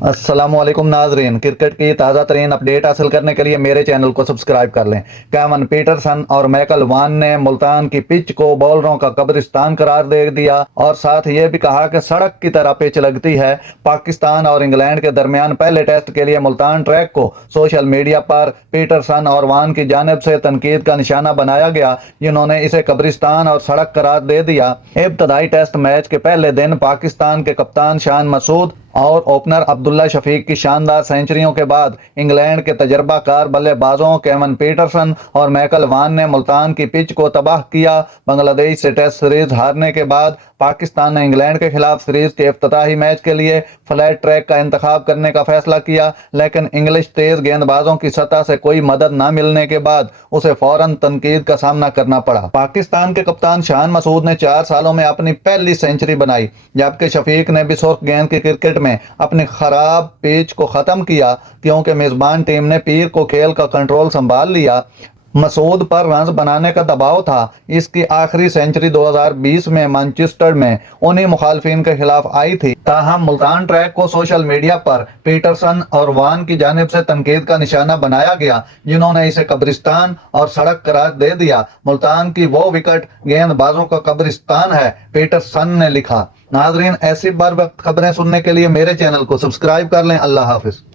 السلام علیکم ناظرین، کرکٹ کی تازہ ترین اپڈیٹ حاصل کرنے کے لیے میرے چینل کو سبسکرائب کر لیں۔ کیون پیٹرسن اور مائیکل وان نے ملتان کی پچ کو بولروں کا قبرستان قرار دے دیا اور ساتھ یہ بھی کہا کہ سڑک کی طرح پچ لگتی ہے۔ پاکستان اور انگلینڈ کے درمیان پہلے ٹیسٹ کے لیے ملتان ٹریک کو سوشل میڈیا پر پیٹرسن اور وان کی جانب سے تنقید کا نشانہ بنایا گیا، جنہوں نے اسے قبرستان اور سڑک قرار دے دیا۔ ابتدائی ٹیسٹ میچ کے پہلے دن پاکستان کے کپتان شان مسعود اور اوپنر عبداللہ شفیق کی شاندار سینچریوں کے بعد انگلینڈ کے تجربہ کار بلے بازوں کیون پیٹرسن اور مائیکل وان نے ملتان کی پچ کو تباہ کیا۔ بنگلہ دیش سے ٹیسٹ سیریز ہارنے کے بعد پاکستان نے انگلینڈ کے خلاف سیریز کے افتتاحی میچ کے لیے فلیٹ ٹریک کا انتخاب کرنے کا فیصلہ کیا، لیکن انگلش تیز گیند بازوں کی سطح سے کوئی مدد نہ ملنے کے بعد اسے فوراً تنقید کا سامنا کرنا پڑا۔ پاکستان کے کپتان شان مسعود نے 4 سالوں میں اپنی پہلی سینچری بنائی، جبکہ شفیق نے بھی سرخ گیند کی کرکٹ میں اپنی خراب پیچ کو ختم کیا، کیونکہ میزبان ٹیم نے پیر کو کھیل کا کنٹرول سنبھال لیا۔ مسعود پر رنز بنانے کا دباؤ تھا۔ اس کی آخری سینچری 2020 میں مانچسٹر میں انہی مخالفین کے خلاف آئی تھی۔ تاہم ملتان ٹریک کو سوشل میڈیا پر پیٹرسن اور وان کی جانب سے تنقید کا نشانہ بنایا گیا، جنہوں نے اسے قبرستان اور سڑک قرار دے دیا۔ ملتان کی وہ وکٹ گیند بازوں کا قبرستان ہے، پیٹرسن نے لکھا۔ ناظرین، ایسی بر وقت خبریں سننے کے لیے میرے چینل کو سبسکرائب کر لیں۔ اللہ حافظ۔